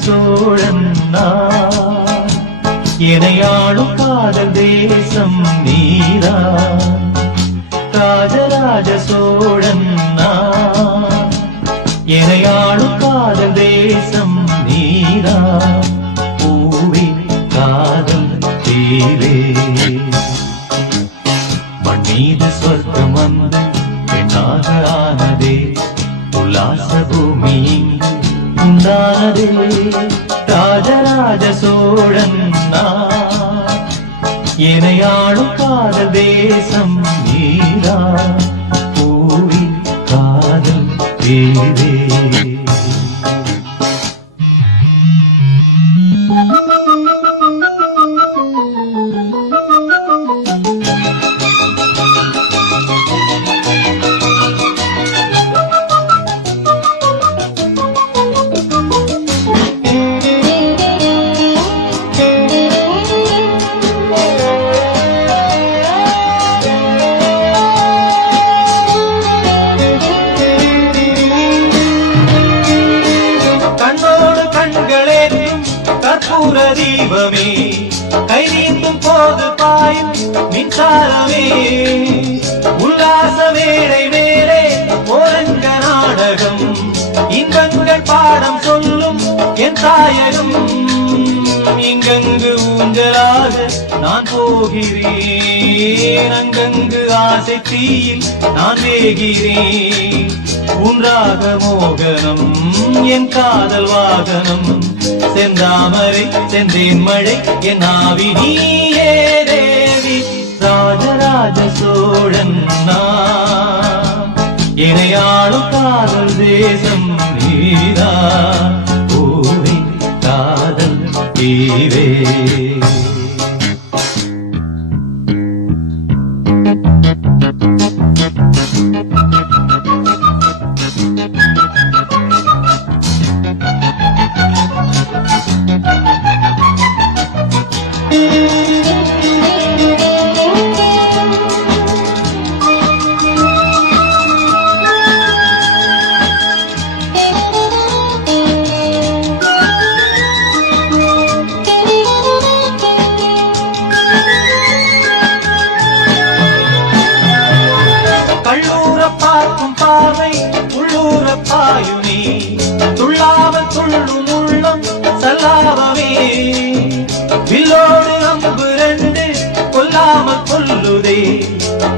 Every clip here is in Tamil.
சோழன் நான், எனையாளும் காதல் தேசம் நீதான். ராஜராஜ சோழன் நான், எனையாளும் காதல் தேசம் நீதான். பூவே காதல் தீரே மண்ணீது சொர்க்கம் வந்து பெண்ணாக ஆனதே, உல்லாச பூமி உண்டானதே. ராஜராஜ சோழன் நான், எனையாளும் காதல் தேசம் நீரா. பூவி காதல் தேரே தீபமே கை நீந்தும் போது பாயும் மின்சாரமே. உல்லாச வேளை மேலே ஓரங்க நாடகம், இன்பங்கள் பாடம் சொல்லும் என் தாயகம். இங்கங்கு ஊஞ்சலாக நான் போகிறேன், அங்கங்கு ஆசை தீயில் நான் வேகிறேன். உன்றாக மோகனம் என் காதல் வாகனம், செந்தாமரை செந்தேன் மழை என் ஆவி நீயே தேவி. ராஜராஜ சோழன் நான், எனையாளும் காதல் தேசம் நீதான். பூவே காதல் தீரே பார்க்கும் பார்வை உள்ளூர பாயுனே, துள்ளாமல் துள்ளும் உள்ளம் சல்லாபமே. வில்லோடு அம்பு ரெண்டு கொல்லாமல் கொல்லுதே,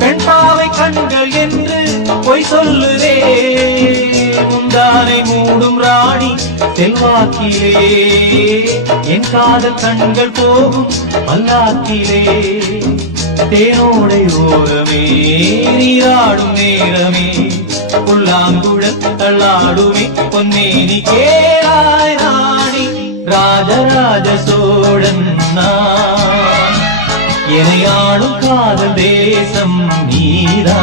பெண் பாவை கண்கள் என்று பொய் சொல்லுதே. முந்தானை மூடும் ராணி செல்வாக்கிலே, என் காதல் கண்கள் போகும் பல்லாக்கிலே. தேனோடை ஓரமே நீராடும் நேரமே, புல்லாங்குழல் தள்ளாடுமே பொன்னேனி கேளாய் ராணி. ராஜராஜ சோழன் நான், எனையாளும் காதல் தேசம் நீரா.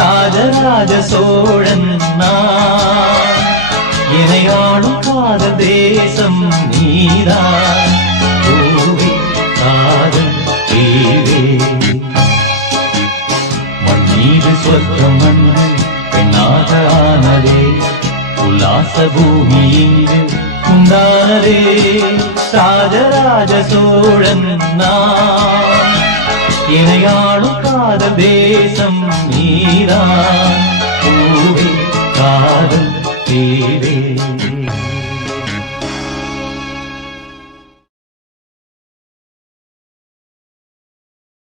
ராஜராஜ சோழன் நான், எனையாளும் காதல் தேசம் நீரா. பூவே காதல் தீரே மண்ணீது சொர்க்கம் வந்து பெண்ணாக ஆனதே, உல்லாச பூமி இங்கு உண்டானதே. ராஜராஜ சோழன் நான், எனையாளும் காதல் தேசம் நீரா. பூவே காதல் தீரே